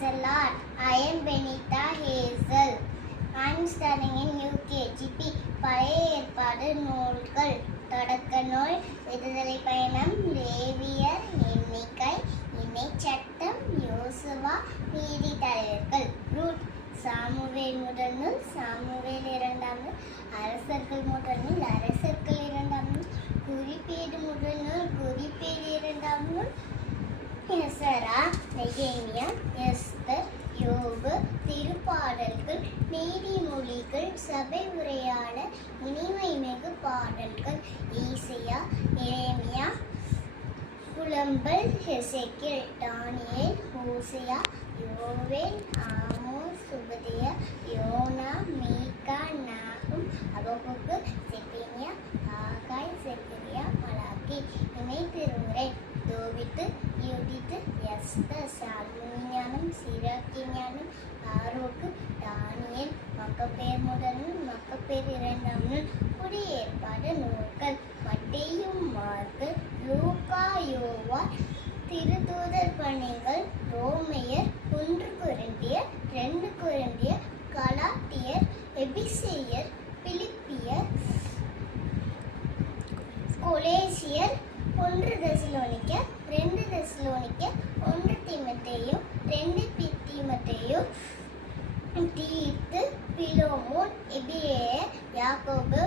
Praise the Lord. I am Benita Hazel. I am studying in UKGP. பழைய ஏற்பாடு நூல்கள் தொடக்க நூல் விடுதலை பயணம் லேவியர் எண்ணிக்கை இணைச்சட்டம் யோசுவா நீதி தலைவர்கள் ரூட் சாமுவேல் முதல் நூல் சாமுவேல் இரண்டாம் நூல் அரசர்கள் முதல் நூல் அரசர்கள் இரண்டாம் நூல் குறிப்பேடு முதல் நூல் குறிப்பேடு இரண்டாம் நூல் எசரா நெகேமியா எஸ்தர் யோபு திருப்பாடல்கள் நீதிமொழிகள் சபை உரையாடல் இனிமைமிகு பாடல்கள் ஈசையா எரேமியா புலம்பல் எசேக்கியேல் தானியேல் ஓசியா யோவேல் ஆமோஸ் உபதியா யோனா மீகா நாகும் அபகுக்கு செபனியா ஆகாய் செக்கரியா மலாக்கி இணை திருமுறை தோபித்து யூதித்து எஸ்தர் சால்முஞானம் சிராக்கி ஞானம் ஆரோக்கு தானியேல் மக்கபேர் முதல் நூல் மக்கபேர் இரண்டாம் நூல் குடியேற்பாடு நூல்கள் மத்தேயு மாற்கு லூக்கா யோவான் திருத்தூதர் பணிகள் ரோமையர் 1 கொரிந்தியர் 2 கொரிந்தியர் கலாத்தியர் எபிசேயர் பிலிப்பியர் கொலேசியர் 1 தெசலோனிக்கர் 2 தெசலோனிக்கர் 1 தீமோத்தேயு 2 தீமோத்தேயு தீத்து பிலோமோன் எபிரேயர் யாக்கோபு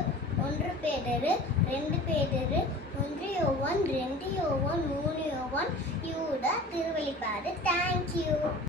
1 பேதுரு 2 பேதுரு 1 யோவான் 2 யோவான் 3 யோவான் யூதா திருவெளிப்பாடு. தேங்க்யூ.